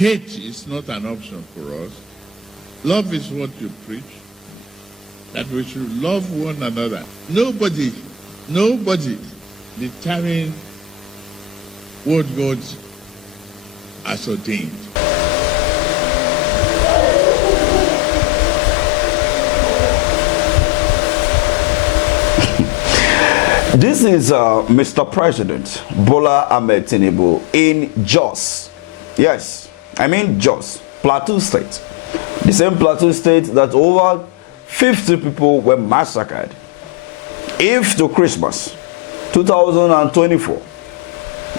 hate is not an option for us. Love is what you preach, that we should love one another. Nobody determines what God has ordained. This is Mr. President Bola Ahmed Tinubu in Jos. Yes, I mean Jos, Plateau State. The same Plateau State that over 50 people were massacred. Eve to Christmas 2024.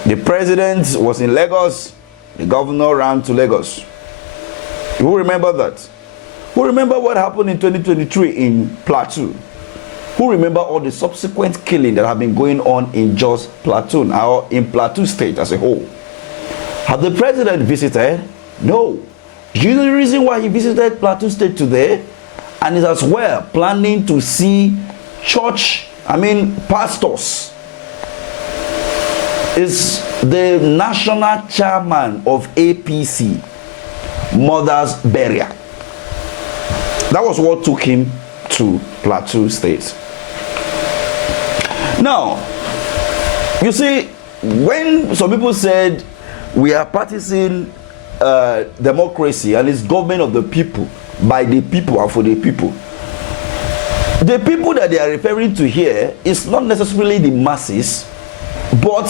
The president was in Lagos, the governor ran to Lagos. Who remember that? Who remember what happened in 2023 in Plateau? Who remember all the subsequent killing that have been going on in Jos Plateau or in Plateau State as a whole? Have the president visited? No. Do you know the reason why he visited Plateau State today? And is as well planning to see pastors. Is the national chairman of APC, Mother's Burial. That was what took him to Plateau State. Now, you see, when some people said we are practicing democracy and it's government of the people, by the people and for the people that they are referring to here is not necessarily the masses, but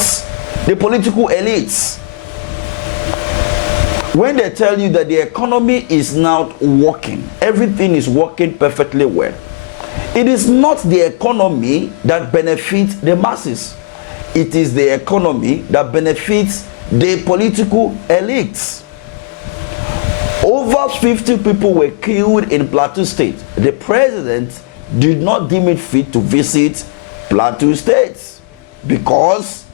the political elites. When they tell you that the economy is now working, everything is working perfectly well, it is not the economy that benefits the masses. It is the economy that benefits the political elites. Over 50 people were killed in Plateau State. The president did not deem it fit to visit Plateau State because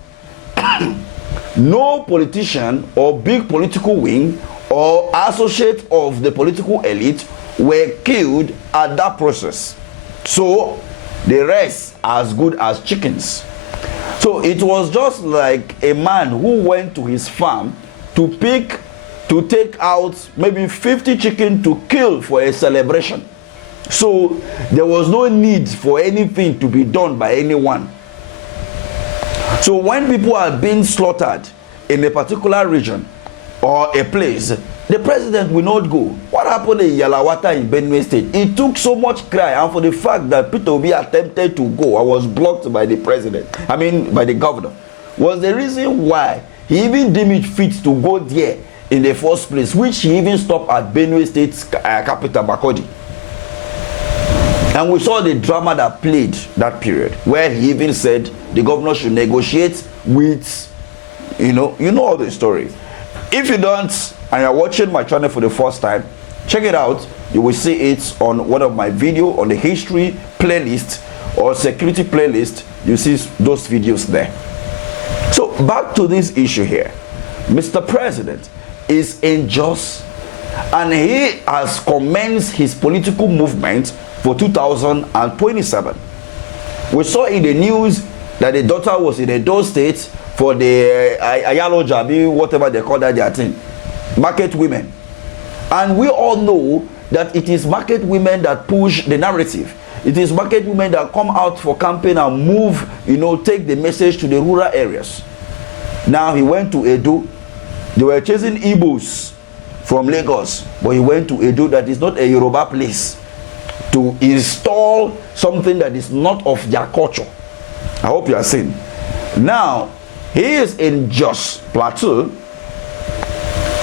no politician or big political wing or associate of the political elite were killed at that process. So the rest are as good as chickens. So it was just like a man who went to his farm to take out maybe 50 chickens to kill for a celebration. So there was no need for anything to be done by anyone. So when people are being slaughtered in a particular region or a place, the president will not go. What happened in Yalawata in Benue State? It took so much cry, and for the fact that Peter Obi attempted to go and was blocked by the president, by the governor, was the reason why he even deemed it fit to go there in the first place, which he even stopped at Benue State's capital, Makodi. And we saw the drama that played that period, where he even said the governor should negotiate with, you know all the story. If you don't, and you're watching my channel for the first time, check it out. You will see it on one of my videos on the history playlist or security playlist. You see those videos there. So back to this issue here. Mr. President is in Jos, and he has commenced his political movement for 2027. We saw in the news that the daughter was in Edo State for the Ayalo Jabi, whatever they call that their thing, market women. And we all know that it is market women that push the narrative. It is market women that come out for campaign and move, take the message to the rural areas. Now he went to Edo. They were chasing Igbos from Lagos, but he went to Edo, that is not a Yoruba place, to install something that is not of their culture. I hope you are seeing. Now, he is in Jos Plateau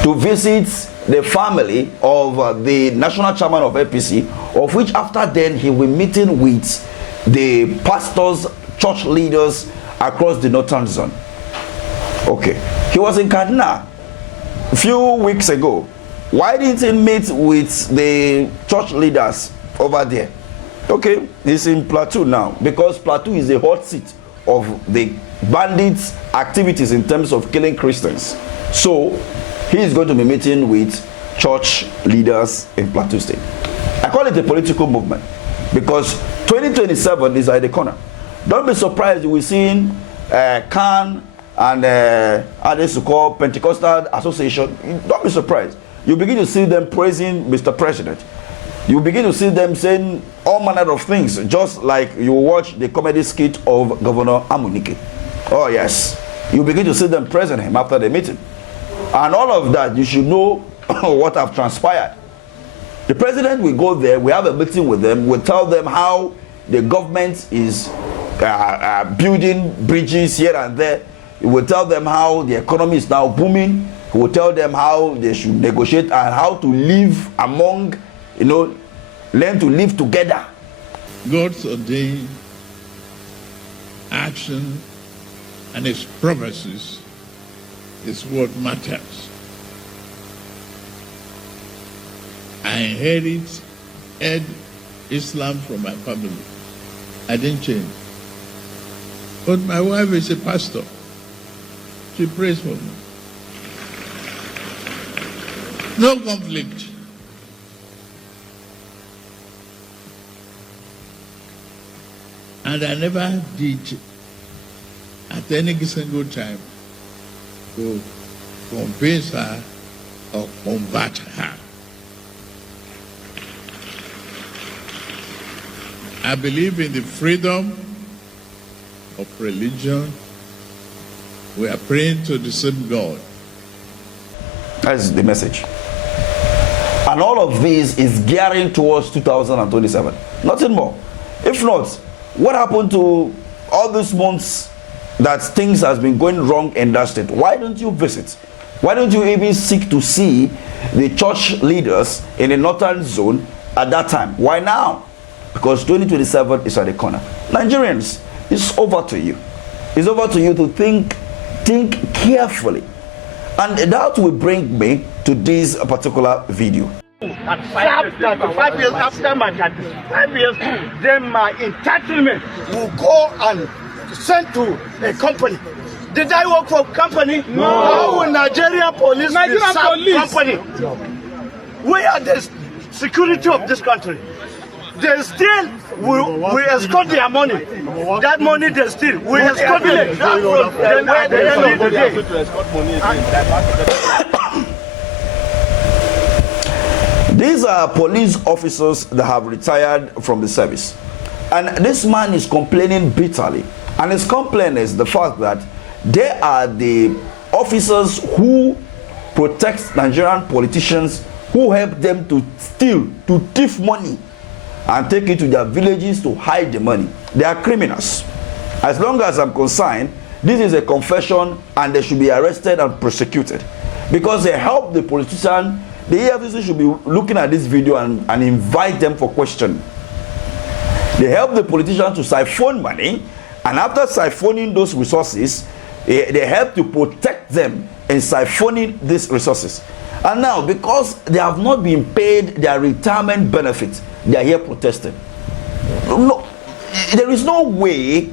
to visit the family of the national chairman of APC, of which after then he will be meeting with the pastors, church leaders across the northern zone. Okay. He was in Kaduna a few weeks ago. Why didn't he meet with the church leaders over there? Okay, he's in Plateau now because Plateau is a hot seat of the bandits' activities in terms of killing Christians. So he is going to be meeting with church leaders in Plateau State. I call it a political movement because 2027 is at the corner. Don't be surprised we're seeing Khan and others to call Pentecostal Association, don't be surprised. You begin to see them praising Mr. President. You begin to see them saying all manner of things, just like you watch the comedy skit of Governor Amunike. Oh yes, you begin to see them praising him after the meeting. And all of that, you should know what have transpired. The president will go there, we have a meeting with them, we'll tell them how the government is building bridges here and there. We will tell them how the economy is now booming. We will tell them how they should negotiate and how to live among, learn to live together. God's ordained action and his prophecies is what matters. I inherited Islam from my family. I didn't change. But my wife is a pastor. She prays for me. No conflict. And I never did at any single time to convince her or combat her. I believe in the freedom of religion. We are praying to the same God. That's the message. And all of this is gearing towards 2027. Nothing more. If not, what happened to all these months that things has been going wrong in that state? Why don't you visit? Why don't you even seek to see the church leaders in the northern zone at that time? Why now? Because 2027 is at the corner. Nigerians, it's over to you. It's over to you to think carefully. And that will bring me to this particular video. At 5 years after my 5 years, then my entitlement will go and send to a company. Did I work for a company? No. How will Nigerian police company? We are the security of this country. They still we escort their money. That money they steal, we escort it. Then where they end of the day. These are police officers that have retired from the service. And this man is complaining bitterly. And his complaint is the fact that they are the officers who protect Nigerian politicians, who help them to steal, to thief money and take it to their villages to hide the money. They are criminals. As long as I'm concerned, this is a confession and they should be arrested and prosecuted. Because they help the politician. The EFCC should be looking at this video and invite them for question. They help the politician to siphon money, and after siphoning those resources, they help to protect them in siphoning these resources. And now, because they have not been paid their retirement benefits, they are here protesting. No, there is no way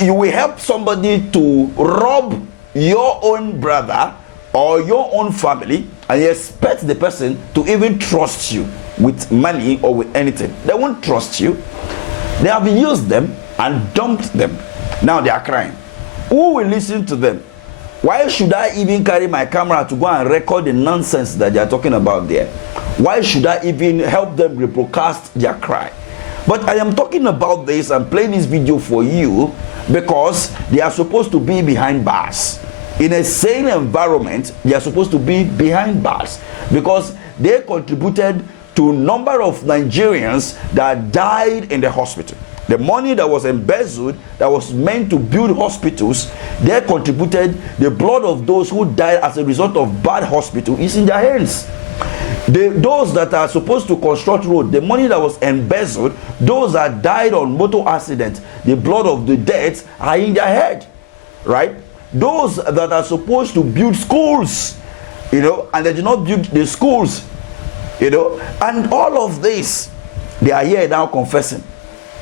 you will help somebody to rob your own brother or your own family and you expect the person to even trust you with money or with anything. They won't trust you. They have used them and dumped them. Now they are crying. Who will listen to them? Why should I even carry my camera to go and record the nonsense that they are talking about there? Why should I even help them rebroadcast their cry? But I am talking about this and playing this video for you because they are supposed to be behind bars. In a sane environment, they are supposed to be behind bars because they contributed to a number of Nigerians that died in the hospital. The money that was embezzled, that was meant to build hospitals, they contributed. The blood of those who died as a result of bad hospital is in their hands. Those that are supposed to construct road, the money that was embezzled, those that died on motor accident, the blood of the dead are in their head, right? Those that are supposed to build schools, and they do not build the schools, and all of this, they are here now confessing.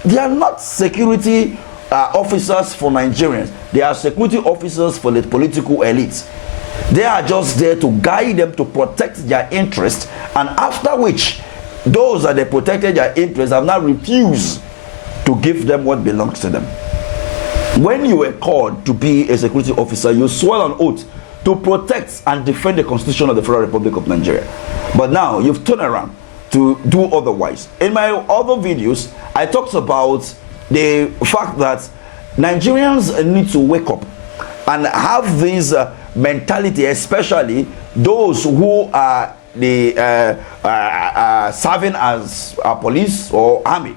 They are not security officers for Nigerians. They are security officers for the political elites. They are just there to guide them, to protect their interests, and after which, those that they protected their interests have now refused to give them what belongs to them. When you were called to be a security officer, you swore an oath to protect and defend the Constitution of the Federal Republic of Nigeria. But now you've turned around to do otherwise. In my other videos, I talked about the fact that Nigerians need to wake up and have this mentality, especially those who are serving as police or army.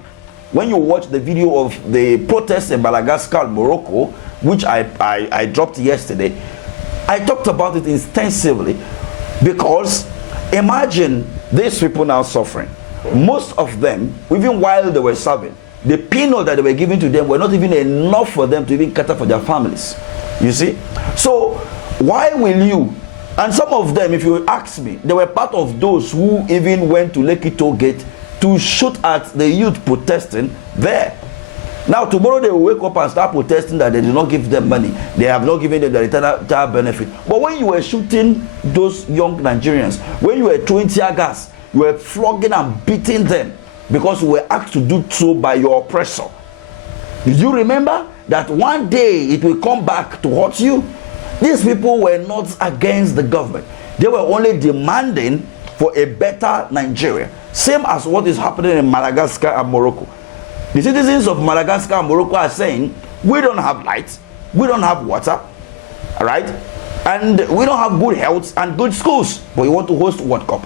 When you watch the video of the protests in Madagascar, Morocco, which I dropped yesterday, I talked about it extensively, because imagine these people now suffering. Most of them, even while they were serving, the peanuts that they were giving to them were not even enough for them to even cater for their families. You see? So why will you? And some of them, if you ask me, they were part of those who even went to Lekki Toll Gate to shoot at the youth protesting there. Now tomorrow they will wake up and start protesting that they did not give them money. They have not given them the entire benefit. But when you were shooting those young Nigerians, when you were throwing tear gas, you were flogging and beating them because you were asked to do so by your oppressor. Do you remember that one day it will come back to hurt you? These people were not against the government. They were only demanding for a better Nigeria. Same as what is happening in Madagascar and Morocco. The citizens of Madagascar and Morocco are saying, we don't have light, we don't have water, all right? And we don't have good health and good schools, but we want to host World Cup.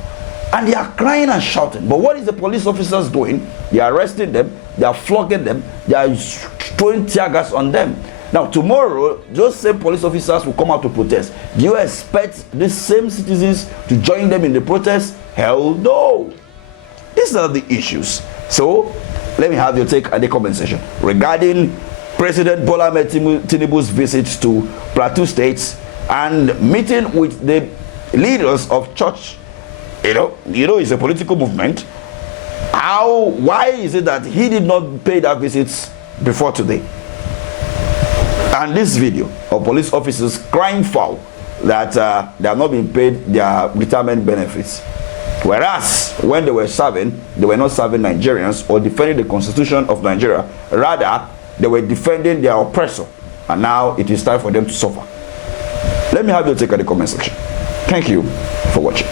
And they are crying and shouting. But what is the police officers doing? They are arresting them, they are flogging them, they are throwing tear gas on them. Now tomorrow, those same police officers will come out to protest. Do you expect these same citizens to join them in the protest? Hell no. These are the issues. So let me have your take at the comment section regarding President Bola Ahmed Tinubu's visit to Plateau States and meeting with the leaders of church. You know, it's a political movement. Why is it that he did not pay that visit before today? And this video of police officers crying foul that they have not been paid their retirement benefits. Whereas when they were serving, they were not serving Nigerians or defending the Constitution of Nigeria. Rather, they were defending their oppressor. And now it is time for them to suffer. Let me have your take at the comment section. Thank you for watching.